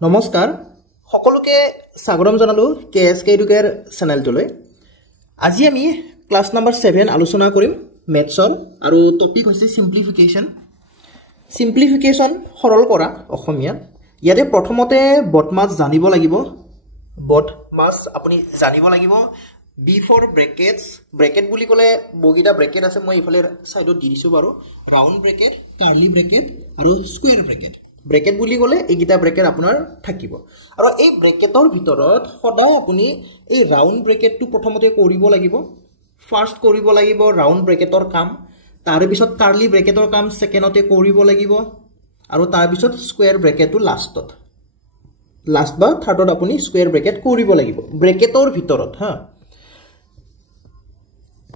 নমস্কাৰ সকলোকে স্বাগতম জনালো কেএসকে এডুকেয়াৰ চেনেলটোলৈ আজি আমি ক্লাস নাম্বাৰ 7 আলোচনা কৰিম মেথছৰ আৰু টপিক হৈছে সিম্পলিফিকেশন সৰল কৰা অসমীয়া ইয়াতে প্ৰথমতে বটমাছ জানিব লাগিব বটমাছ আপুনি জানিব লাগিব before brackets bracket বুলি ক'লে বগিটা ব্ৰেকেট আছে মই ইফালে সাইডত দি দিছো বাৰু ৰাউন্ড ব্ৰেকেট কাৰ্লি ব্ৰেকেট আৰু স্কয়াৰ ব্ৰেকেট ব্ৰেকেট বুলি ক'লে এইগিটা ব্ৰেকেট আপোনাৰ থাকিব আৰু এই ব্ৰেকেটৰ ভিতৰত সদায় আপুনি এই ৰাউন্ড ব্ৰেকেটটো প্ৰথমতে কৰিব লাগিব ফাৰ্স্ট কৰিব লাগিব ৰাউন্ড ব্ৰেকেটৰ কাম তাৰ পিছত কাৰ্লি ব্ৰেকেটৰ কাম সেকেন্ডতে কৰিব লাগিব আৰু তাৰ পিছত স্কয়াৰ ব্ৰেকেটটো লাষ্ট বা থাৰ্ডত আপুনি স্কয়াৰ ব্ৰেকেট কৰিব লাগিব ব্ৰেকেটৰ ভিতৰত হা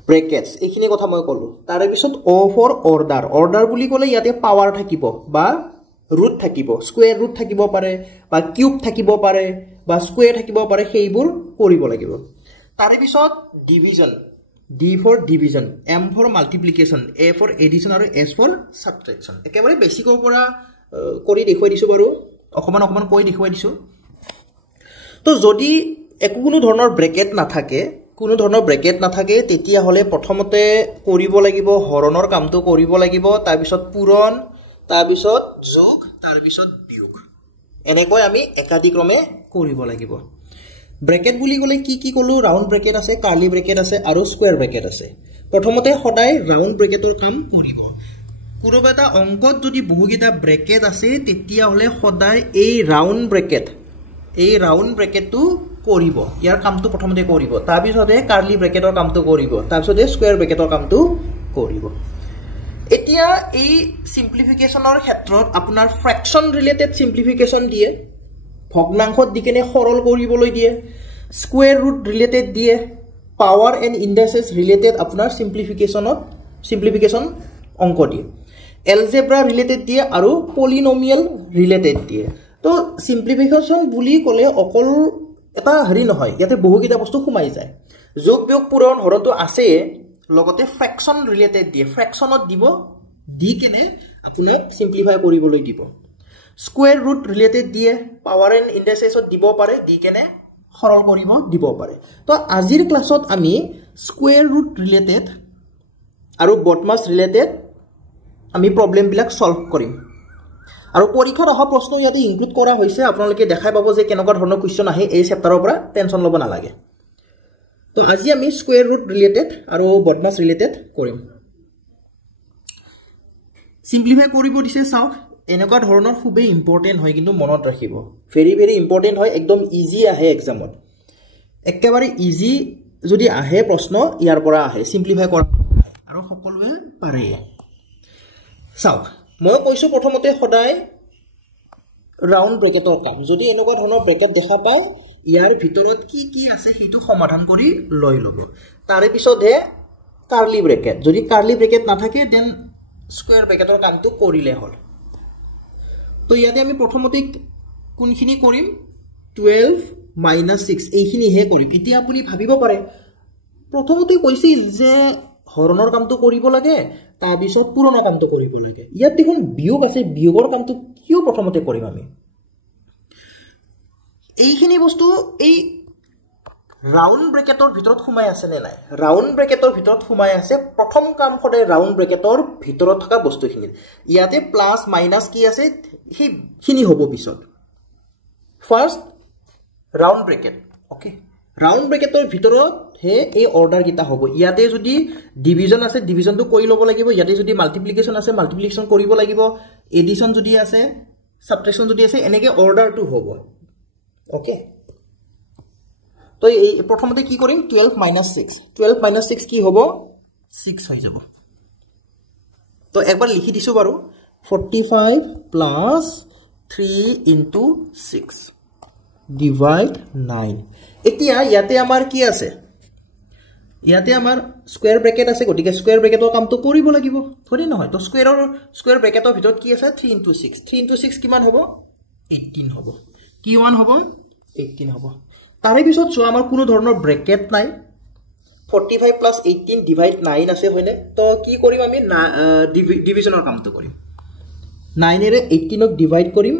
ব্ৰেকেটস এইখিনি কথা মই কলো তাৰ পিছত O for অৰ্ডাৰ বুলি ক'লে ইয়াতে পাৱাৰ থাকিব বা ৰুট থাকিব স্কয়াৰ ৰুট থাকিব পাৰে বা কিউব থাকিব পাৰে বা স্কয়াৰ থাকিব পাৰে সেইবোৰ কৰিব লাগিব তাৰ পিছত division D for division M for multiplication A for addition আৰু S for subtraction একেবাৰে বেসিকৰ পৰা কৰি দেখুৱাই দিছো বাৰু অকমান কৈ দেখুৱাই দিছো তো যদি একো কোনো ধৰণৰ ব্ৰেকেট নাথাকে তেতিয়া হলে প্ৰথমতে কৰিব লাগিব হৰণৰ কামটো কৰিব লাগিব তাৰ পিছত পূৰণ তাৰ পিছত যোগ তাৰ পিছত বিয়োগ এনেকৈ আমি একাধিক্ৰমে কৰিব লাগিব ব্ৰেকেট বুলি ক'লে কি কলো ৰাউন্ড ব্ৰেকেট আছে কাৰ্লি ব্ৰেকেট আছে আৰু স্কয়াৰ ব্ৰেকেট আছে প্ৰথমতে সদায় ৰাউন্ড ব্ৰেকেটৰ কাম কৰিব কোনোবা এটা অংকত যদি বহুগিটা ব্ৰেকেট আছে তেতিয়া হলে সদায় এই ৰাউন্ড ব্ৰেকেটটো কৰিব ইয়াৰ কামটো প্ৰথমতে কৰিব তাৰ পিছতে কাৰ্লি ব্ৰেকেটৰ কামটো কৰিব তাৰ পিছতে স্কয়াৰ ব্ৰেকেটৰ কামটো কৰিব এতিয়া এই সিম্পলিফিকেশনৰ ক্ষেত্ৰত আপোনাৰ ফ্ৰেকশন ৰিলেটেড সিম্পলিফিকেশন দিয়ে ভগ্নাংশত দিকেনে সৰল কৰিবলৈ দিয়ে স্কয়াৰ ৰুট ৰিলেটেড দিয়ে পাৱাৰ এণ্ড ইন্ডাইসেস ৰিলেটেড আপোনাৰ সিম্পলিফিকেশন অংক দিয়ে এলজেব্ৰা ৰিলেটেড দিয়ে আৰু পলিনোমিয়াল ৰিলেটেড দিয়ে তো সিম্পলিফিকেশন বুলি ক'লে অকল এটা হৰি নহয় ইয়াতে বহুকিটা বস্তু সোমাই যায় যোগ বিয়োগ পূৰণ হৰণটো আছে লগতে ফ্ৰেকশন ৰিলেটেড দিয়ে ফ্ৰেকশনত দিব দি কেনে আপোনাক সিম্পলিফাই কৰিবলৈ দিব স্কয়াৰ ৰুট ৰিলেটেড দিয়ে পাৱাৰ এণ্ড ইন্ডাইসেছত দিব পাৰে দি কেনে সৰল কৰিব দিব পাৰে তো আজিৰ ক্লাছত আমি স্কয়াৰ ৰুট ৰিলেটেড আৰু বটমাছ ৰিলেটেড আমি প্ৰবলেম বিলাক সলভ কৰিম আৰু পৰীক্ষাত অহা প্ৰশ্ন ইয়াতে ইনক্লুড কৰা হৈছে আপোনালোকে দেখাই পাব যে কেনেকুৱা ধৰণৰ কোৱেশ্চন আহে এই চেপ্টাৰৰ পৰা টেনচন ল'ব নালাগে তো আজি আমি স্কয়াৰ ৰুট ৰিলেটেড আৰু বটমাছ ৰিলেটেড কৰিম সিম্পলিফাই কৰিব দিছে চাওক এনেকুৱা ধৰণৰ খুবেই ইম্পৰ্টেন্ট হয় কিন্তু মনত ৰাখিব ভেৰি ইম্পৰ্টেন্ট হয় একদম ইজি আহে এক্সামত একেবাৰে ইজি যদি আহে প্ৰশ্ন ইয়াৰ পৰা আহে সিম্পলিফাই কৰা আৰু সকলোৱে পাৰে চাওক মই কৈছো প্ৰথমতে সদায় ৰাউন্ড ব্ৰেকেটৰ কাম যদি এনেকুৱা ধৰণৰ ব্ৰেকেট দেখা পায় ইয়াৰ ভিতৰত কি আছে সেইটো সমাধান কৰি লৈ লব তাৰে পিছতহে কাৰ্লি ব্ৰেকেট যদি কাৰ্লি ব্ৰেকেট নাথাকে দেন স্কয়াৰ ব্ৰেকেটৰ কামটো কৰিলে হ'ল তো ইয়াতে আমি প্ৰথমতে কোনখিনি কৰিম 12 - 6 এইখিনিহে কৰিম এতিয়া আপুনি ভাবিব পাৰে প্ৰথমতে কৈছিল যে হৰণৰ কামটো কৰিব লাগে তাৰ পিছত পূৰণৰ কামটো কৰিব লাগে ইয়াত দেখোন বিয়োগ আছে বিয়োগৰ কামটো কিয় প্ৰথমতে কৰিম আমি এইখিনি বস্তু এই ৰাউন্ড ব্ৰেকেটৰ ভিতৰত সোমাই আছে নে নাই ৰাউন্ড ব্ৰেকেটৰ ভিতৰত সোমাই আছে প্ৰথম কাম সদায় ৰাউন্ড ব্ৰেকেটৰ ভিতৰত থকা বস্তুখিনি ইয়াতে প্লাস মাইনাস কি আছে সেইখিনি হ'ব পিছত first round bracket okay round ব্ৰেকেটৰ ভিতৰত হে এই অৰ্ডাৰ গিটা হ'ব ইয়াতে যদি ডিভিজন আছে ডিভিজনটো কৰি ল'ব লাগিব ইয়াতে যদি মাল্টিপ্লিকেশন আছে মাল্টিপ্লিকেশন কৰিব লাগিব এডিশন যদি আছে সাবট্ৰেকশন যদি আছে এনেকে অৰ্ডাৰটো হ'ব ওকে তো এই প্ৰথমতে কি কৰিম 12 - 6 কি হ'ব 6 হৈ যাব তো একবাৰ লিখি দিছো বাৰু 45 plus 3 into 6 divide 9 এতিয়া ইয়াতে আমাৰ কি আছে ইয়াতে আমাৰ স্কয়াৰ ব্ৰেকেট আছে গটিকে স্কয়াৰ ব্ৰেকেটৰ কামটো কৰিব লাগিব থৰি নহয় তো স্কয়াৰ ব্ৰেকেটৰ ভিতৰত কি আছে 3 into 6 3 into 6 কিমান হ'ব 18 হ'ব কি মান হ'ব 18 হ'ব তাৰে পিছত চোৱা আমাৰ কোনো ধৰণৰ ব্ৰেকেট নাই 45 plus 18 divide 9 আছে হয়নে তো কি কৰিম আমি ডিভিজনৰ কামটো কৰিম 9 এৰে 18 ক ডিভাইড কৰিম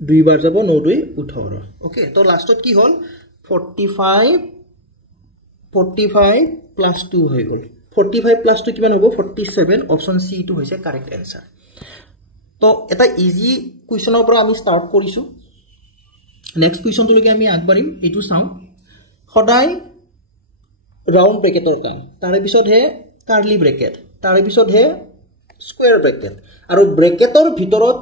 2 বাৰ যাব 9 2 18 ওকে তো লাষ্টত কি হল 45 plus 2 হৈ গল 45 plus 2 কিমান হ'ব 47 অপচন সি টু হৈছে কারেক্ট आंसर তো এটা ইজি কোৱেশ্চনৰ পৰা আমি স্টাৰ্ট কৰিছো নেক্সট কোৱেশ্চনটো লকে আমি আগবাৰিম এটো চাও সদায় राउंड ब्रैकेटर কাম তাৰে পিছত হে কাৰ্লি ব্ৰেকেট তাৰে পিছত হে স্কয়াৰ ব্ৰেকেট আৰু ব্ৰেকেটৰ ভিতৰত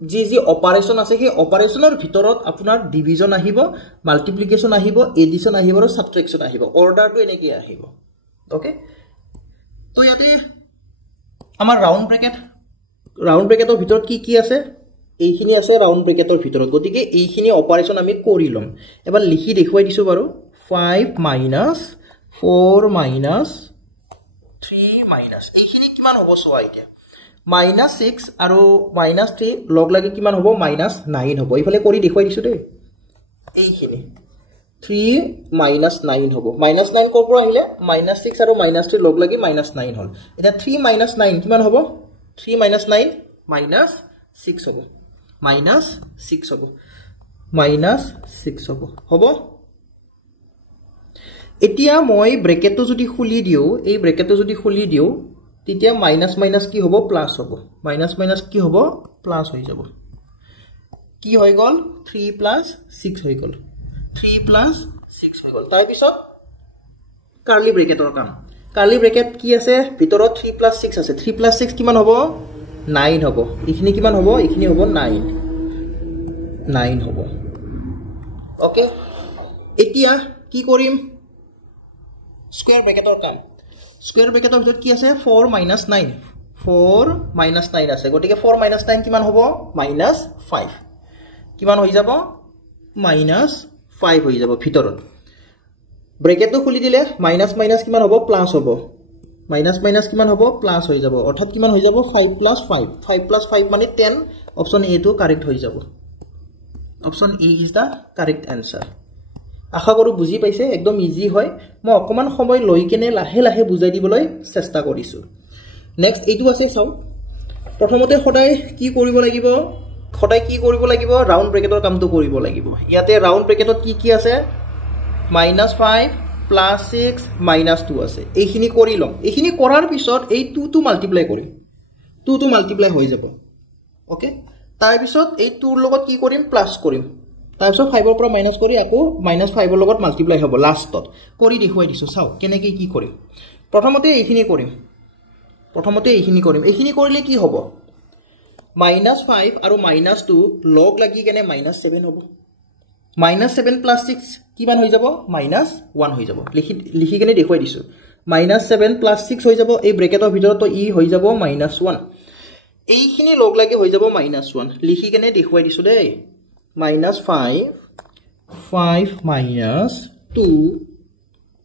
যি যি অপাৰেশন আছে সেই অপাৰেশনৰ ভিতৰত আপোনাৰ ডিভিজন আহিব মাল্টিপ্লিকেশন আহিব এডিশন আহিব আৰু সাবট্ৰেকশন আহিব অৰ্ডাৰটো এনেকৈ আহিব ওকে তো ইয়াতে আমাৰ ৰাউন্ড ব্ৰেকেটৰ ভিতৰত কি কি আছে এইখিনি আছে ৰাউন্ড ব্ৰেকেটৰ ভিতৰত গতিকে এইখিনি অপাৰেশন আমি কৰি লম এবাৰ লিখি দেখুৱাই দিছো বাৰু 5 minus 4 minus 3 minus এইখিনি কিমান হ'ব সোৱা এতিয়া minus 6 আৰু minus 3 লগ লাগি কিমান হ'ব minus 9 হ'ব ইফালে কৰি দেখুৱাই দিছো দে এইখিনি 3 minus 9 হ'ব minus 9 কৰ পৰা আহিলে minus 6 আৰু minus 3 লগ লাগি minus 9 হ'ল এটা 3 minus 9 কিমান হ'ব 3 minus 9 minus 6 হ'ব minus 6 হ'ব minus 6 হ'ব এতিয়া মই ব্ৰেকেটটো যদি খুলি দিও এই ব্ৰেকেটটো যদি খুলি দিও তেতিয়া মাইনাস মাইনাস কি হ'ব প্লাস হ'ব মাইনাস মাইনাস কি হ'ব প্লাস হৈ যাব কি হৈ গল 3 plus 6 হৈ গল 3 plus 6 হৈ গল তাৰ পিছত কাৰ্লি ব্ৰেকেটৰ কাম কাৰ্লি ব্ৰেকেট কি আছে ভিতৰত 3 plus 6 আছে 3 plus 6 কিমান হ'ব 9 হ'ব ইখিনি কিমান হ'ব ইখিনি হ'ব 9 হ'ব ওকে এতিয়া কি কৰিম স্কয়াৰ ব্ৰেকেটৰ কাম স্কয়াৰ ব্ৰেকেটৰ ভিতৰত কি আছে 4 minus 9 আছে গটিকে 4 minus 9 কিমান হ'ব minus 5 কিমান হৈ যাব minus 5 হৈ যাব ভিতৰত ব্ৰেকেটটো খুলি দিলে মাইনাস মাইনাস কিমান হ'ব প্লাস হ'ব মাইনাস মাইনাস কিমান হ'ব প্লাস হৈ যাব অৰ্থাৎ কিমান হৈ যাব 5 plus 5 মানে 10 অপচন এ টো কারেক্ট হৈ যাব option A is the correct answer আশা কৰো বুজি পাইছে একদম ইজি হয় মই অকমান সময় লৈ কেনে লাহে লাহে বুজাই দিবলৈ চেষ্টা কৰিছো নেক্সট এইটো আছে চাও প্ৰথমতে সদায় কি কৰিব লাগিব ৰাউন্ড ব্ৰেকেটৰ কামটো কৰিব লাগিব ইয়াতে ৰাউন্ড ব্ৰেকেটত কি আছে -5 plus 6 minus 2 আছে এইখিনি কৰি লম এইখিনি কৰাৰ পিছত এই 2 টো মাল্টিপ্লাই কৰিম 2 টো মাল্টিপ্লাই হৈ যাব ওকে তাৰ পিছত এই 2 ৰ লগত কি কৰিম প্লাস কৰিম তাৰ পিছত 5 ৰ পৰা মাইনাস কৰি আকৌ -5 ৰ লগত মাল্টিপ্লাই হ'ব লাষ্টত কৰি দেখুৱাই দিছো চাও কেনেকৈ কি কৰিম প্ৰথমতে এইখিনি কৰিম এইখিনি কৰিলে কি হ'ব -5 আৰু -2 লগ লাগি কেনে -7 হ'ব -7 plus 6 কিমান হৈ যাব -1 হৈ যাব লিখি কেনে দেখুৱাই দিছো -7 plus 6 হৈ যাব এই ব্ৰেকেটৰ ভিতৰত ই হৈ যাব -1 এইখিনি লগ লাগি হৈ যাব -1 লিখি কেনে দেখুৱাই দিছো দেই -5 minus 2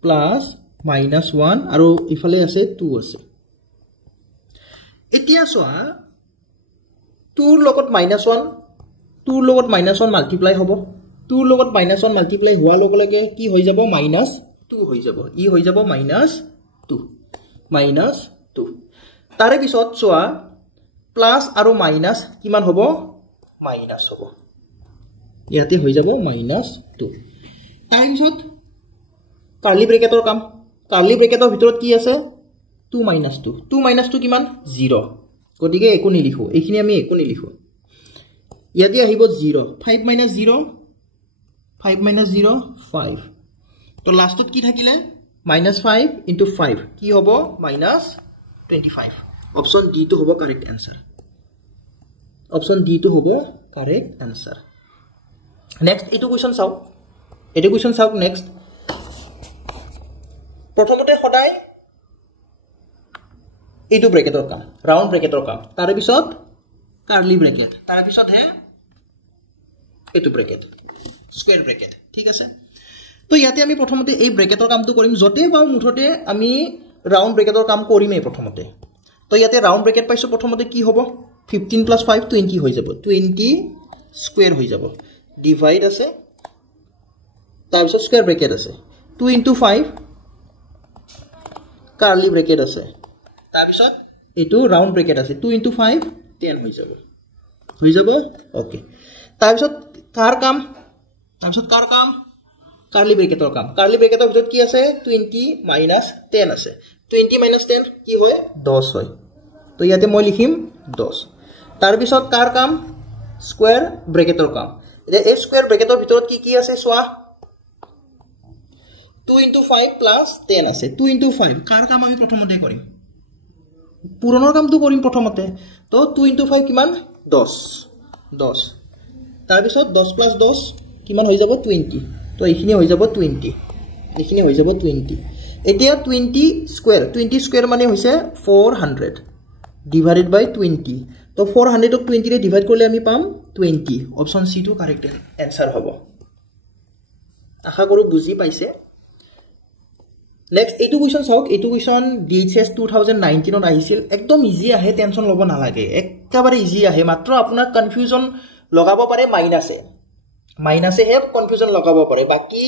plus -1 আৰু ইফালে আছে 2 আছে এতিয়া সোৱা 2 ৰ লগত -1 মাল্টিপ্লাই হ'ব 2 ৰ লগত -1 মাল্টিপ্লাই হোৱাৰ লগে লগে কি হৈ যাব -2 হৈ যাব ই হৈ যাব -2 তাৰে পিছত সোৱা প্লাস আৰু মাইনাস কিমান হ'ব মাইনাস হ'ব ইয়াতে হৈ যাব -2 তাৰ পিছত কাৰ্লি ব্ৰেকেটৰ কাম কাৰ্লি ব্ৰেকেটৰ ভিতৰত কি আছে 2 minus 2 কিমান 0 গতিকে একো নিলিখো এইখিনি আমি একো নিলিখো ইয়াতে আহিব 0 5 minus 0 5 তো লাষ্টত কি থাকিলে -5 into 5 কি হ'ব -25 অপচন ডি টো হ'ব কারেক্ট आंसर নেক্সট এইটো কোৱেশ্চন চাওক নেক্সট প্ৰথমতে সদায় এইটো ব্ৰেকেটৰ কাম ৰাউন্ড ব্ৰেকেটৰ কাম তাৰ পিছত কাৰ্লি ব্ৰেকেট তাৰ পিছত হে এইটো ব্ৰেকেট স্কয়াৰ ব্ৰেকেট ঠিক আছে তো ইয়াতে আমি প্ৰথমতে এই ব্ৰেকেটৰ কামটো কৰিম যতে বা মুঠতে আমি ৰাউন্ড ব্ৰেকেটৰ কাম কৰিমেই প্ৰথমতে তো ইয়াতে ৰাউন্ড ব্ৰেকেট পাইছো প্ৰথমতে কি হ'ব 15 plus 5 20 হৈ যাব 20 স্কয়াৰ হৈ যাব ডিভাইড আছে তাৰ পিছত স্কয়াৰ ব্ৰেকেট আছে 2 into 5 কাৰ্লি ব্ৰেকেট আছে তাৰ পিছত এটো ৰাউন্ড ব্ৰেকেট আছে 2 into 5 10 হৈ যাব ওকে তাৰপিছত কাৰ কাম কাৰ্লি ব্ৰেকেটৰ কাম কাৰ্লি ব্ৰেকেটৰ ভিতৰত কি আছে 20 মাইনাছ 10 আছে 20 মাইনাছ 10 কি হয় 10 হয় তো ইয়াতে মই লিখিম 10 তাৰপিছত কাৰ কাম স্কয়াৰ ব্ৰেকেটৰ কাম এতিয়া এই স্কয়াৰ ব্ৰেকেটৰ ভিতৰত কি আছে চোৱা 2 * 5 + 10 আছে 2 * 5 কাৰ কাম আমি প্ৰথমতে কৰিম পুৰণৰ কামটো কৰিম প্ৰথমতে তো 2 * 5 কিমান 10 তাৰপিছত 10 + 10 কিমান হৈ যাব 20 তো এইখিনি হৈ যাব 20 এইখিনি হৈ যাব 20 এতিয়া 20 স্কয়াৰ মানে হৈছে 400 ডিভাইডেড বাই 20 তো 400 ক 20 ৰে ডিভাইড কৰিলে আমি পাম 20 অপচন সি টো কাৰেক্ট आंसर হ'ব আশা কৰো বুজি পাইছে নেক্সট এইটো কোৱেশ্চন চাওক এইটো কোৱেশ্চন ডিএইচএস 2019 ত আহিছিল একদম ইজি আহে টেনশন লব নালাগে একেবাৰে ইজি আহে মাত্ৰ আপোনাৰ কনফিউজন লগাব পাৰে মাইনাসে হে কনফিউজন লগাব পাৰে বাকি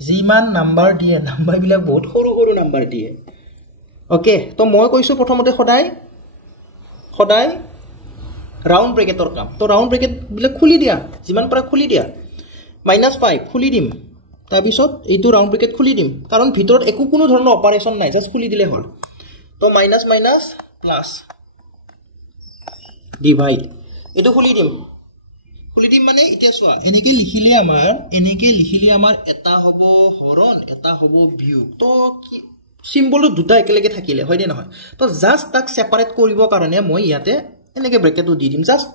জিমান নাম্বাৰ দিয়ে নাম্বাৰ বিলাক বহুত সৰু সৰু নাম্বাৰ দিয়ে ওকে তো মই কৈছো প্ৰথমতে সদায় राउंड ब्रैकेटर काम तो राउंड ब्रैकेट बिले खुली दिया जिमान पारा खुली दिया -5 खुली दिम ताबिसत एतु राउंड ब्रैकेट खुली दिम कारण भितरत एकु कोनो धৰণৰ অপাৰেশন নাই জাস্ট খুলি দিলে হল তো মাইনাস প্লাস ডিভাইড এতু খুলি দিম মানে ইতিয়া সোয়া এনেকে লিখিলে আমাৰ এটা হ'ব হৰণ এটা হ'ব বিয়োগ তো কি সিম্বল দুটা একেলগে থাকিলে হয় নে নহয় তো জাস্ট তাক সেপাৰেট কৰিব কাৰণে মই ইয়াতে এনেকে ব্ৰেকেটটো দি দিম জাস্ট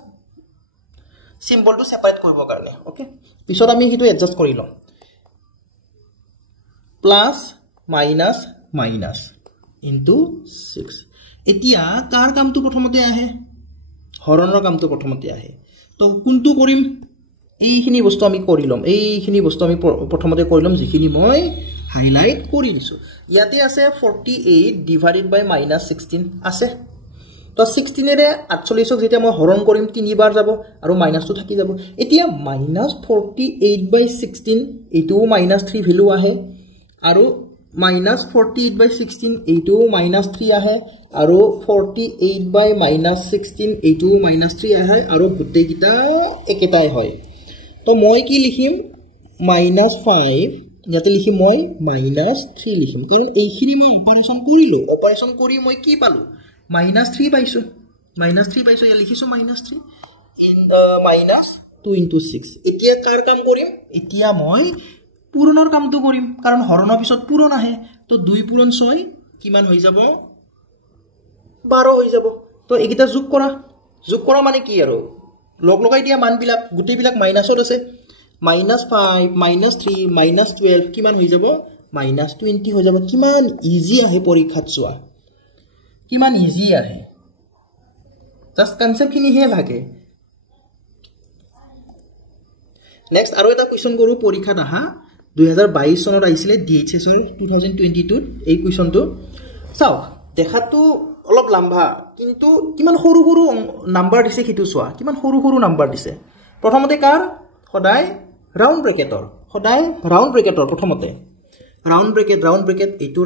সিম্বলটো সেপাৰেট কৰিব কাৰণে ওকে পিছত আমি হিটো এডজাস্ট কৰি লম প্লাস মাইনাস ইনটু 6 এতিয়া কাৰ কামটো প্ৰথমতে আহে হৰণৰ কামটো প্ৰথমতে আহে তো কোনটো কৰিম এইখিনি বস্তু আমি কৰি লম প্ৰথমতে কৰি লম যিখিনি মই হাইলাইট কৰি দিছো ইয়াতে আছে 48 ডিভাইডেড বাই -16 আছে তো 16 रे 48 ক যেতিয়া মই হৰণ কৰিম 3 বাৰ যাব আৰু মাইনাসটো থাকি যাব এতিয়া -48/16 এটো -3 ভ্যালু আহে আৰু -48/16 এটো -3 আহে আৰু 48/16 এটো -3 আহে আৰু গুটেই কিটা একেটাই হয় তো মই কি লিখিম -5 ইয়াতে লিখিম মই -3 লিখিম কাৰণ এইখিনি মই অপাৰেশন কৰি মই কি পালো -3 পাইছো ইয়া লিখিছো -3 in -2 * 6 এতিয়া কাৰ কাম কৰিম এতিয়া মই পূৰণৰ কামটো কৰিম কাৰণ হৰণৰ পিছত পূৰণ আহে তো 2 পূৰণ 6 কিমান হৈ যাব 12 হৈ যাব তো একিটা যোগ কৰা মানে কি আৰু লগ লগাই দিয়া মান বিলাক গুটি বিলাক মাইনাসত আছে -5 -3 -12 কিমান হৈ যাব -20 হৈ যাব কিমান ইজি আহে পৰীক্ষাত চোৱা কিমান ইজি আহে জাস্ট কনসেপ্ট খিনি হে লাগে নেক্সট আৰু এটা কোৱেশ্চন কৰো পৰীক্ষাত আহা 2022 চনত আহিছিলে ডিএইচএস ৰ 2022 এই কোৱেশ্চনটো চাও দেখাটো অলপ লম্বা কিন্তু কিমান সৰু সৰু নাম্বাৰ দিছে কিটো চোৱা কিমান সৰু সৰু নাম্বাৰ দিছে প্ৰথমতে কাৰ সদায় ৰাউন্ড ব্ৰেকেটৰ প্ৰথমতে ৰাউন্ড ব্ৰেকেট এইটো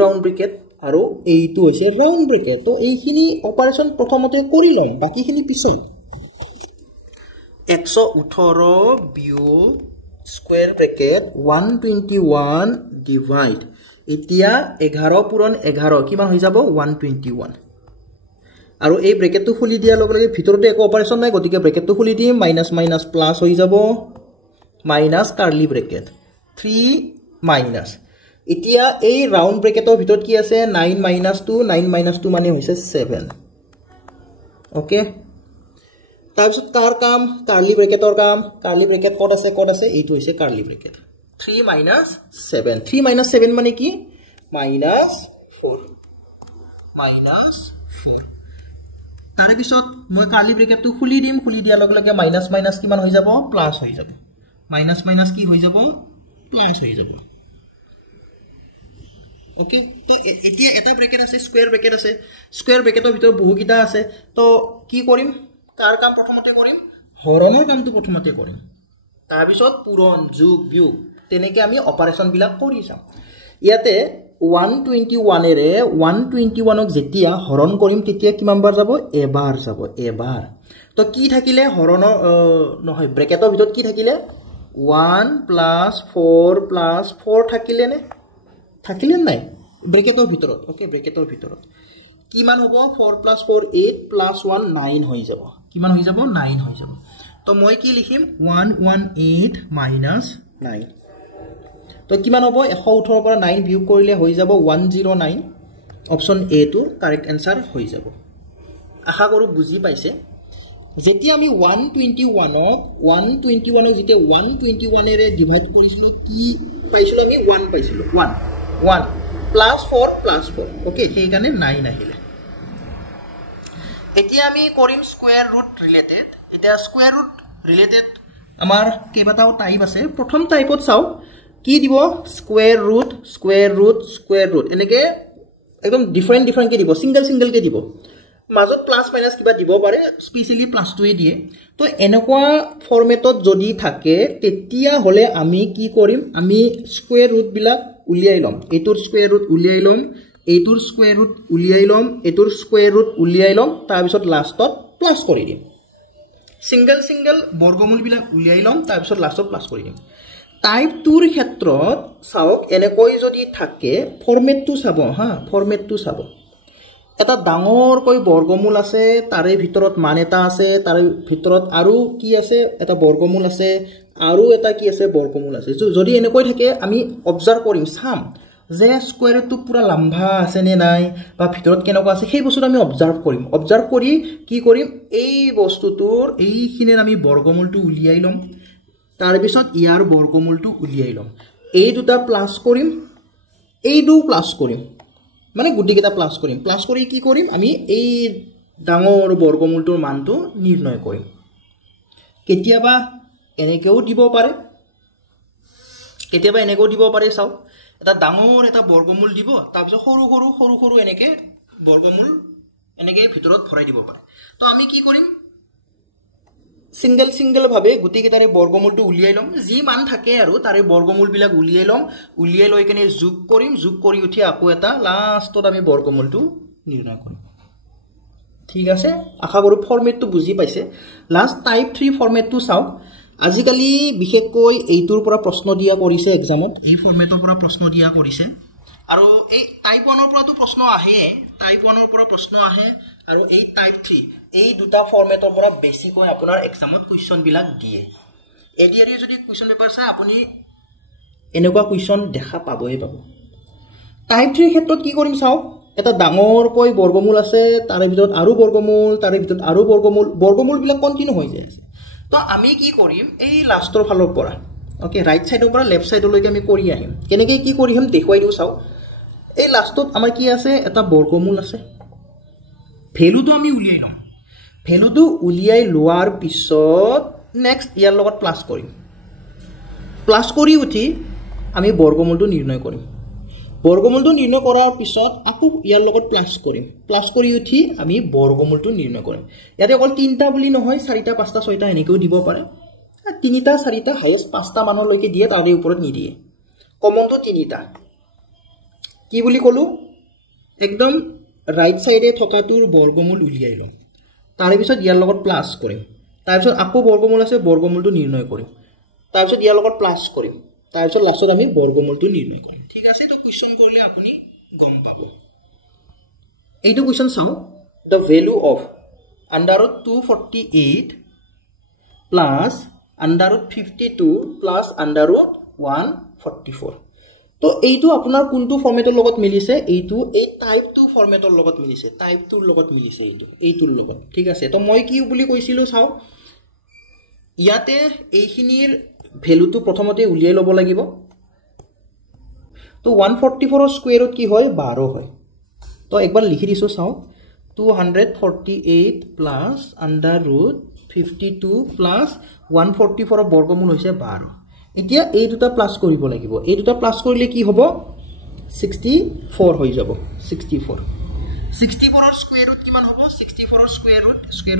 ৰাউন্ড ব্ৰেকেট আৰু এইটো হৈছে ৰাউন্ড ব্ৰেকেট তো এইখিনি অপাৰেশন প্ৰথমতে কৰি লম বাকিখিনি পিছত 118 বিয়োগ স্কয়াৰ ব্ৰেকেট 121 ডিভাইড এতিয়া 11 পূৰণ 11 কিমান হৈ যাব 121 আৰু এই ব্ৰেকেটটো খুলি দিয়া লগে লগে ভিতৰতে একো অপাৰেশন নাই গতিকে ব্ৰেকেটটো খুলি দিম মাইনাস প্লাস হৈ যাব মাইনাস কাৰ্লি ব্ৰেকেট 3 মাইনাস এতিয়া এই ৰাউন্ড ব্ৰেকেটৰ ভিতৰত কি আছে 9 - 2 মানে হৈছে 7 ওকে তাৰপিছত কাৰ কাম কাৰ্লি ব্ৰেকেটৰ কাম কাৰ্লি ব্ৰেকেট ক'ত আছে এইটো হৈছে কাৰ্লি ব্ৰেকেট 3 - 7 মানে কি -4 তাৰে পিছত মই কাৰ্লি ব্ৰেকেটটো খুলি দিয়াৰ লগে লগে মাইনাস কিমান হৈ যাব প্লাস হৈ যাব মাইনাস কি হৈ যাব প্লাস হৈ যাব ओके तो এতিয়া এটা ব্ৰেকেট আছে স্কয়াৰ ব্ৰেকেটৰ ভিতৰত বহুকিটা আছে তো কি কৰিম কাৰ কাম প্ৰথমতে কৰিম হৰণৰ কামটো প্ৰথমতে কৰিম তাৰ পিছত পূৰণ যোগ বিয়োগ তেনেকৈ আমি অপাৰেশন বিলাক কৰি যাম ইয়াতে 121 এৰে 121ক যেতিয়া হৰণ কৰিম তেতিয়া কিমান বাৰ যাব এবাৰ যাব এবাৰ তো কি থাকিলে হৰণৰ নহয় ব্ৰেকেটৰ ভিতৰত কি থাকিলে 1 + 4 + 4 থাকিলে নে থাকিলে নাই ব্ৰেকেটৰ ভিতৰত ওকে ব্ৰেকেটৰ ভিতৰত কিমান হ'ব 4 + 4 8 + 1 9 হৈ যাব কিমান হৈ যাব 9 হৈ যাব তো মই কি লিখিম 118 - 9 তো কিমান হ'ব 118 পৰা 9 বিয়োগ কৰিলে হৈ যাব 109 অপচন এ টো কাৰেক্ট এনসাৰ হৈ যাব আশা কৰো বুজি পাইছে যেতিয়া আমি 121ক যেতিয়া 121 এৰে ডিভাইড কৰিছিলো কি পাইছিলো আমি 1 পাইছিলো 1 + 4 + 4 ওকে সেই কাৰণে 9 আহিলে এতিয়া আমি কৰিম স্কয়াৰ ৰুট ৰিলেটেড এটা স্কয়াৰ ৰুট ৰিলেটেড আমাৰ কেইবাটাও টাইপ আছে প্ৰথম টাইপত চাও কি দিব স্কয়াৰ ৰুট এনেকে একদম ডিফাৰেন্ট কে দিব সিঙ্গেল কে দিব মাজত প্লাস মাইনাস কিবা দিব পাৰে স্পেশালি প্লাসটোৱে দিয়ে তো এনেকুৱা ফৰমেটত যদি থাকে তেতিয়া হলে আমি কি কৰিম আমি স্কয়াৰ ৰুট বিলাক উলিয়াই লম এটোৰ স্কয়াৰ ৰুট উলিয়াই লম এটোৰ স্কয়াৰ ৰুট উলিয়াই লম এটোৰ স্কয়াৰ ৰুট উলিয়াই লম তাৰ পিছত লাষ্টত প্লাস কৰি দিম সিঙ্গেল বৰ্গমূল বিলাক উলিয়াই লম তাৰ পিছত লাষ্টত প্লাস কৰি দিম টাইপ 2 ৰ ক্ষেত্ৰত চাওক এনেকৈ যদি থাকে ফৰমেটটো চাব হা ফৰমেটটো চাব এটা ডাঙৰকৈ বৰ্গমূল আছে তাৰে ভিতৰত মান এটা আছে তাৰে ভিতৰত আৰু কি আছে এটা বৰ্গমূল আছে আৰু এটা কি আছে বৰ্গমূল আছে যদি এনেকৈ থাকে আমি অবজাৰ্ভ কৰিম চাম যে স্কয়াৰটো পুৰা লম্বা আছে নে নাই বা ভিতৰত কেনেকুৱা আছে সেই বস্তুটো আমি অবজাৰ্ভ কৰি কি কৰিম এই বস্তুটোৰ এইখিনিৰ আমি বৰ্গমূলটো উলিয়াই লম তাৰ পিছত ইয়াৰ বৰ্গমূলটো উলিয়াই লম এই দুটা প্লাস কৰিম এই দু প্লাস কৰিম মানে গুটিকেটা প্লাস কৰি কি কৰিম আমি এই ডাঙৰ বৰ্গমূলটোৰ মানটো নিৰ্ণয় কৰিম কেতিয়াবা এনেকেও দিব পাৰে চাও এটা ডাঙৰ এটা বৰ্গমূল দিব তাৰ পিছত সৰু এনেকে বৰ্গমূল এনেকে ভিতৰত ভৰাই দিব পাৰে তো আমি কি কৰিম সিঙ্গেল ভাবে গুটিকেটাৰে বৰ্গমূলটো উলিয়াই লম যি মান থাকে আৰু তাৰে বৰ্গমূল বিলাক উলিয়াই লৈ কেনে যোগ কৰি উঠি আকৌ এটা লাষ্টত আমি বৰ্গমূলটো নিৰ্ণয় কৰিম ঠিক আছে আশা কৰো ফৰমেটটো বুজি পাইছে লাষ্ট টাইপ 3 ফৰমেটটো চাও আজিকালি বিশেষকৈ এইটোৰ পৰা প্ৰশ্ন দিয়া কৰিছে এক্সামত এই ফৰমেটৰ পৰা প্ৰশ্ন দিয়া কৰিছে আৰু এই টাইপ 1 ৰ পৰাটো প্ৰশ্ন আহে আৰু এই টাইপ 3 এই দুটা ফৰমেটৰ পৰা বেছিকৈ আপোনাৰ এক্সামত কোৱেশ্চন বিলাক দিয়ে এডিআৰই যদি কোৱেশ্চন পেপাৰ চাই আপুনি এনেকুৱা কোৱেশ্চন দেখা পাবই টাইপ 3 ৰ ক্ষেত্ৰত কি কৰিম চাও এটা ডাঙৰকৈ বৰ্গমূল আছে তাৰে ভিতৰত আৰু বৰ্গমূল বিলাক কন্টিনিউ হৈ যায় তো আমি কি কৰিম এই লাষ্টৰ ফালৰ পৰা ওকে ৰাইট সাইডৰ পৰা লেফট সাইডলৈকে আমি কৰি আহিম কেনেকৈ কি কৰিম দেখুৱাই দিও চাও এই লাষ্টত আমাৰ কি আছে এটা বৰ্গমূল আছে ভ্যালুটো আমি উলিয়াই লম ভ্যালুটো উলিয়াই লোৱাৰ পিছত নেক্সট ইয়াৰ লগত প্লাস কৰি উঠি আমি বৰ্গমূলটো নিৰ্ণয় কৰিম কৰাৰ পিছত আকৌ ইয়াৰ লগত প্লাস কৰি উঠি আমি বৰ্গমূলটো নিৰ্ণয় কৰিম ইয়াতে অকল তিনটা বুলি নহয় চাৰিটা পাঁচটা ছয়টা এনেকেও দিব পাৰে তিনিটা চাৰিটা হাইয়েস্ট পাঁচটা মানলৈকে দিয়ে তাৰে ওপৰত নিদিয়ে কমনটো তিনিটা কি বুলি কলো একদম ৰাইট সাইডে থকাটোৰ বৰ্গমূল উলিয়াই লম তাৰে পিছত ইয়াৰ লগত প্লাস কৰিম তাৰ পিছত আকৌ বৰ্গমূল আছে বৰ্গমূলটো নিৰ্ণয় কৰিম তাৰ পিছত ইয়াৰ লগত প্লাস কৰিম তাৰ পিছত লাষ্টত আমি বৰ্গমূলটো নিৰ্ণয় কৰিম ঠিক আছে তো কোৱেশ্চন কৰিলে আপুনি গম পাব এইটো কোৱেশ্চন চাও the value of under root 248 plus under root 52 plus under root 144 তো এইটো আপোনাৰ কোনটো ফৰমেটৰ লগত মিলিছে এইটো এই টাইপ 2 ফৰমেটৰ লগত মিলিছে টাইপ 2 ৰ লগত মিলিছে এইটোৰ লগত ঠিক আছে তো মই কি বুলি কৈছিলো চাও ইয়াতে এইখিনিৰ ভ্যালুটো প্ৰথমতে উলিয়াই লব লাগিব তো 144 ৰ স্কয়াৰত কি হয় 12 হয় তো একবাৰ লিখি দিছো চাও 248 plus under root 52 plus 144 ৰ বৰ্গমূল হৈছে 12 এতিয়া এই দুটা প্লাস কৰিব লাগিব এই দুটা প্লাস কৰিলে কি হ'ব 64 হৈ যাব 64 ৰ স্কয়াৰ ৰুট কিমান হ'ব 64 ৰ স্কয়াৰ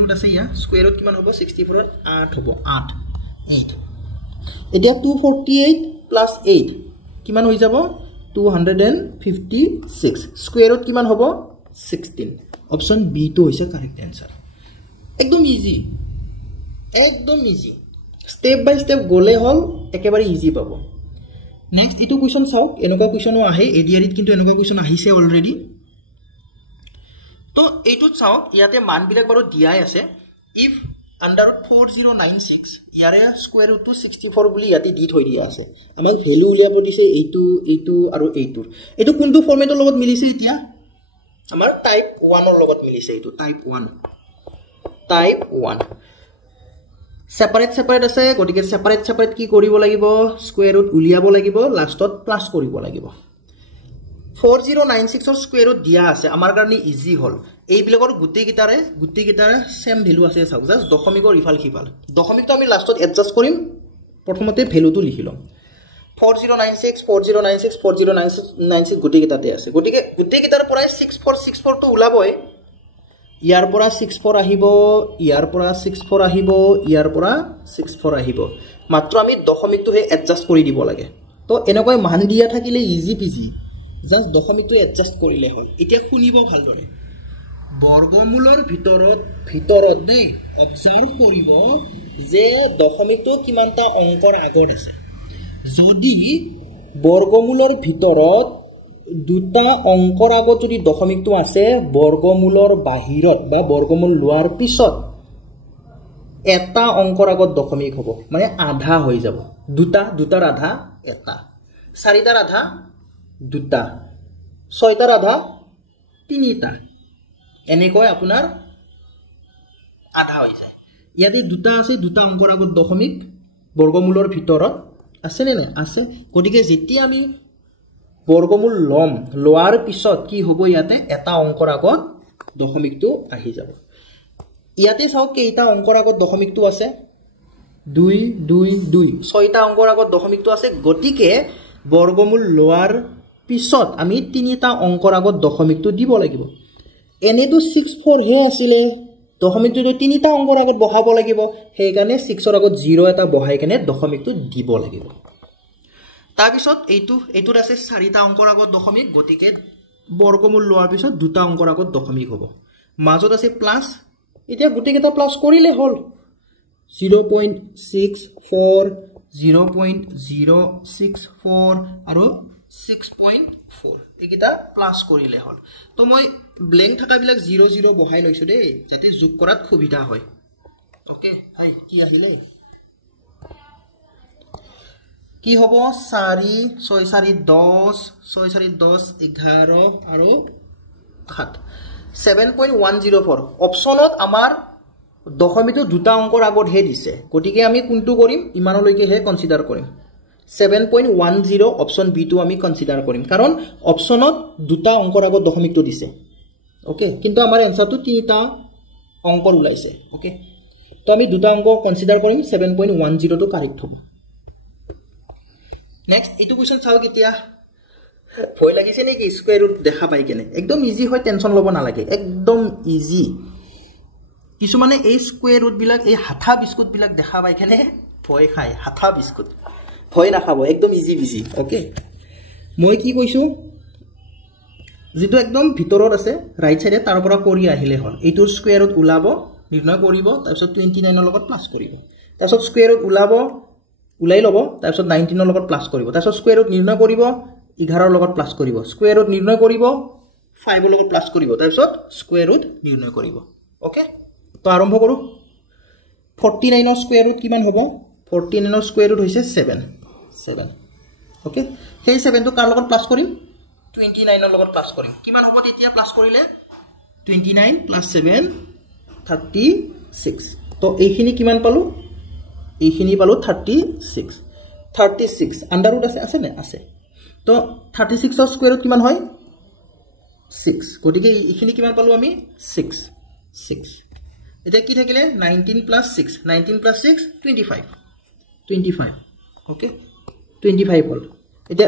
ৰুট আছে ইয়া স্কয়াৰ ৰুট কিমান হ'ব 64 ৰ 8 হ'ব 8 এতিয়া 248 plus 8 কিমান হৈ যাব 256 স্কয়ার রুট কিমান হ'ব 16 অপশন বি তো হৈছে কারেক্ট आंसर একদম ইজি স্টেপ বাই স্টেপ গলে হল একেবারে ইজি পাবো নেক্সট ইটো কোয়েশ্চন চাও এনেকুৱা কোয়েশ্চনও আহে এডিআৰিত কিন্তু এনেকুৱা কোয়েশ্চন আহিছে অলৰেডি তো এইটো চাও ইয়াতে মান বিলাক বাৰু দিয়াই আছে ইফ under 4096 ইয়াৰে স্কয়ার রুট টু 64 বুলি ইয়াতে দি থৈ দিয়া আছে আমাক ভ্যালু উলিয়াব দিছে এইটো আৰু এইটোৰ এটো কোনটো ফৰমেটৰ লগত মিলিছে এতিয়া আমাৰ টাইপ 1 ৰ লগত মিলিছে এইটো টাইপ 1 সেপাৰেট আছে গটিকে সেপাৰেট কি কৰিব লাগিব স্কয়াৰ ৰুট উলিয়াব লাগিব লাষ্টত প্লাস কৰিব লাগিব 4096 ৰ স্কয়াৰ ৰুট দিয়া আছে আমাৰ কাৰণে ইজি হল এই বিলাকৰ গুটি গিটাৰে সেম ভ্যালু আছে চাওক জাস্ট দশমিকৰ ইফাল খিফাল দশমিকটো আমি লাষ্টত এডজাস্ট কৰিম প্ৰথমতে ভ্যালুটো লিখি লম 4096 গুটি গিটাতে আছে গটিকে গুটি গিটাৰ পৰা 6464 টো ওলাবই ইয়াৰ পৰা 64 আহিব ইয়াৰ পৰা 64 আহিব ইয়াৰ পৰা 64 আহিব মাত্ৰ আমি দশমিকটো হে এডজাস্ট কৰি দিব লাগে তো এনেকৈ মান দিয়া থাকিলে ইজি পিজি জাস্ট দশমিকটো এডজাস্ট কৰিলে হল এতিয়া শুনিব ভালদৰে বৰ্গমূলৰ ভিতৰত দেই অবজাৰ্ভ কৰিব যে দশমিকটো কিমানটা অংকৰ আগত আছে যদি বৰ্গমূলৰ ভিতৰত দুটা অংকৰ আগত যদি দশমিকটো আছে বৰ্গমূলৰ বাহিৰত বা বৰ্গমূল লোৱাৰ পিছত এটা অংকৰ আগত দশমিক হ'ব মানে আধা হৈ যাব দুটাৰ আধা এটা চাৰিটাৰ আধা দুটা ছয়টাৰ আধা তিনিটা এনেকৈ আপোনাৰ আধা হৈ যায় ইয়াতে দুটা আছে দুটা অংকৰ আগত দশমিক বৰ্গমূলৰ ভিতৰত আছে নে নাই আছে গটিকে যেতিয়া আমি বৰ্গমূল লোৱাৰ পিছত কি হ'ব ইয়াতে এটা অংকৰ আগত দশমিকটো আহি যাব ইয়াতে চাও কেইটা অংকৰ আগত দশমিকটো আছে 2 ছয়টা অংকৰ আগত দশমিকটো আছে গটিকে বৰ্গমূল লোৱাৰ পিছত আমি তিনিটা অংকৰ আগত দশমিকটো দিব লাগিব এনেটো 64 হে আছিল দশমিকটো তিনিটা অংকৰ আগত বহাব লাগিব সেই কাৰণে 6 ৰ আগত 0 এটা বহাই কেনে দশমিকটো দিব লাগিব তাৰ পিছত এইটোৰ আছে চাৰিটা অংকৰ আগত দশমিক গটিকে বৰ্গমূল লোৱাৰ পিছত দুটা অংকৰ আগত দশমিক হ'ব মাজত আছে প্লাস এতিয়া গুটিকেটা প্লাস কৰিলে হল 0.64 0.064 আৰু 6.4 একিটা প্লাস কৰিলে হল তো মই ব্ল্যাঙ্ক থাকা বিলাক 00 বহাই লৈছো দেই যাতে যোগ কৰাত সুবিধা হয় ওকে হাই কি আহিলে কি হ'ব 4 6 4 10 6 4 10 11 আৰু 7 7.104 অপশনত আমাৰ দশমিকটো দুটা অংকৰ আগত হে দিছে গটিকে আমি কোনটো কৰিম ইমানলৈকে হে কনসিডাৰ কৰিম 7.10 অপশন বি টো আমি কনসিডাৰ কৰিম কাৰণ অপশনত দুটা অংকৰ আগত দশমিকটো দিছে ওকে কিন্তু আমাৰ এনসাৰটো তিনিটা অংকৰ ওলাইছে ওকে তো আমি দুটা অংক কনসিডাৰ কৰিম 7.10 টো কাৰেক্ট হ'ব নেক্সট ইটো কোৱেশ্চন চাও কেতিয়া ভয় লাগিছে নেকি স্কয়াৰ ৰুট দেখা পাই কেনে একদম ইজি হয় টেনশন লব নালাগে একদম ইজি কিছু মানে এই স্কয়াৰ ৰুট বিলাক এই হাঠা বিস্কুট বিলাক দেখা পাই কেনে ভয় খায় হাঠা বিস্কুট ভয় নাখাব একদম ইজি বিজি ওকে মই কি কৈছো যেটো একদম ভিতৰত আছে ৰাইট সাইডে তাৰ পৰা কৰি আহিলে হল এইটোৰ স্কয়াৰ ৰুট উলাব নিৰ্ণয় কৰিব তাৰপিছত 29 ৰ লগত প্লাস কৰিব তাৰপিছত স্কয়াৰ ৰুট উলাই লব তাৰপিছত 19 ৰ লগত প্লাস কৰিব তাৰপিছত স্কয়াৰ ৰুট নিৰ্ণয় কৰিব 11 ৰ লগত প্লাস কৰিব স্কয়াৰ ৰুট নিৰ্ণয় কৰিব 5 ৰ লগত প্লাস কৰিব তাৰপিছত স্কয়াৰ ৰুট নিৰ্ণয় কৰিব ওকে তো আৰম্ভ কৰো 49 ৰ স্কয়াৰ ৰুট কিমান হ'ব 49 ৰ স্কয়াৰ ৰুট হৈছে 7 ওকে সেই 7 টো কাৰ লগত প্লাস কৰিম 29 ৰ লগত প্লাস কৰিম কিমান হ'ব তেতিয়া প্লাস কৰিলে 29 + 7 36 তো এইখিনি কিমান পালো এইখিনি পালো 36 আন্ডাৰ ৰুট আছে নে আছে তো 36 ৰ স্কয়াৰ ৰুট কিমান হয় 6 গটিকে এইখিনি কিমান পালো আমি 6 এটা কি থাকিলে 19 + 6 25 ওকে 25 হল এটা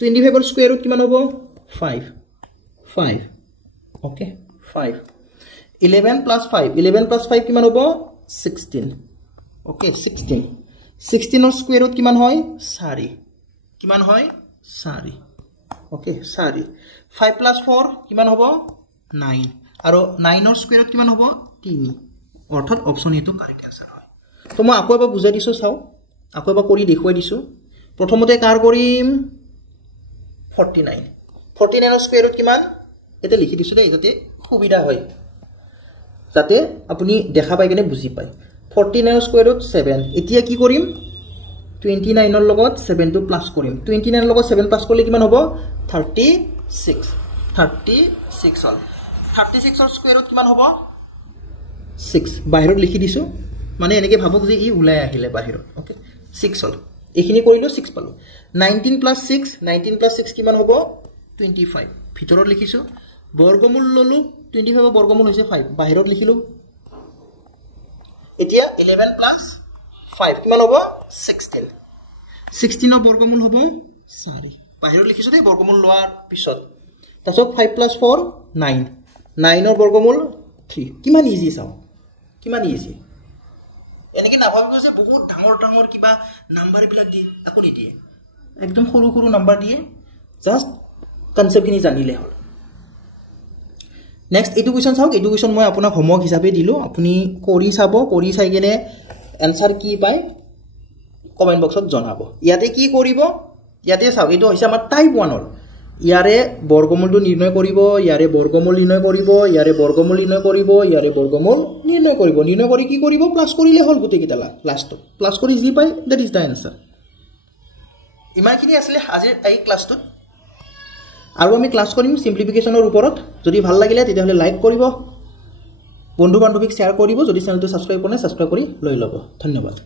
25 ৰ স্কয়াৰ ৰুট কিমান হ'ব 5 ওকে 5 11 + 5 কিমান হ'ব 16 ওকে 16 ৰ স্কয়াৰ ৰুট কিমান হয় 4 কিমান হয় 4 ওকে 4 5 প্লাস 4 কিমান হ'ব 9 আৰু 9 ৰ স্কয়াৰত কিমান হ'ব 3 অৰ্থাৎ অপচন এটো কাৰেক্ট आंसर হয় তো মই আকৌ এবাৰ বুজাই দিছো চাও আকৌ এবাৰ কৰি দেখুৱাই দিছো প্ৰথমতে কাৰ কৰিম 49 ৰ স্কয়াৰত কিমান এটা লিখি দিছো দে যাতে সুবিধা হয় যাতে আপুনি দেখা পাই কেনে বুজি পায় 49 ৰ স্কয়াৰত 7 এতিয়া কি কৰিম 29 ৰ লগত 7 টো প্লাস কৰিম 29 ৰ লগত 7 প্লাস কৰিলে কিমান হ'ব 36 হল 36 ৰ স্কয়াৰত কিমান হ'ব 6 বাহিৰত লিখি দিছো মানে এনেকে ভাবক যে ই উলাই আহিলে বাহিৰত ওকে 6 হল এখিনি কৰিলো 6 পালো 19 plus 6 কিমান হ'ব 25 ভিতৰত লিখিছো বৰ্গমূল ললো 25 ৰ বৰ্গমূল হৈছে 5 বাহিৰত লিখিলো এতিয়া 11 plus 5 কিমান হ'ব 16 ৰ বৰ্গমূল হ'ব 4 বাহিৰত লিখিছো দে বৰ্গমূল লোৱাৰ পিছত তাছত 5 plus 4 9 ৰ বৰ্গমূল 3 কিমান ইজি চাও কিমান ইজি এনেকে না ভাবিব যে বহুত ডাঙৰ ডাঙৰ কিবা নাম্বাৰ বিলাক দি আকো নিদিয়ে একদম সৰু সৰু নাম্বাৰ দিয়ে জাস্ট কনসেপ্ট খিনি জানিলে হল নেক্সট এটো কোৱেশ্চন চাওক এটো কোৱেশ্চন মই আপোনাক হোমৱৰ্ক হিচাপে দিলো আপুনি কৰি চাব কৰি চাই কেনে आंसर কি পায় কমেন্ট বক্সত জনাব ইয়াতে কি কৰিব ইয়াতে চাওক এটো হৈছে আমাৰ টাইপ 1 ৰ ইয়াৰে বৰ্গমূলটো নিৰ্ণয় কৰিব ইয়াৰে বৰ্গমূল নিৰ্ণয় কৰিব ইয়াৰে বৰ্গমূল নিৰ্ণয় কৰিব ইয়াৰে বৰ্গমূল নিৰ্ণয় কৰি কি কৰিব প্লাস কৰিলে হল গুটে কিটা লাষ্টত প্লাস কৰি যি পায় দ্যাট ইজ দা आंसर ইমানখিনি আসলে আজি এই ক্লাছটোত আৰু আমি ক্লাছ কৰিম সিম্পলিফিকেশনৰ ওপৰত যদি ভাল লাগিলে তেতিয়াহলে লাইক কৰিব বন্ধু বান্ধৱীক শেয়াৰ কৰিব যদি চেনেলটো সাবস্ক্ৰাইব কৰা নাই সাবস্ক্ৰাইব কৰি লৈ লব ধন্যবাদ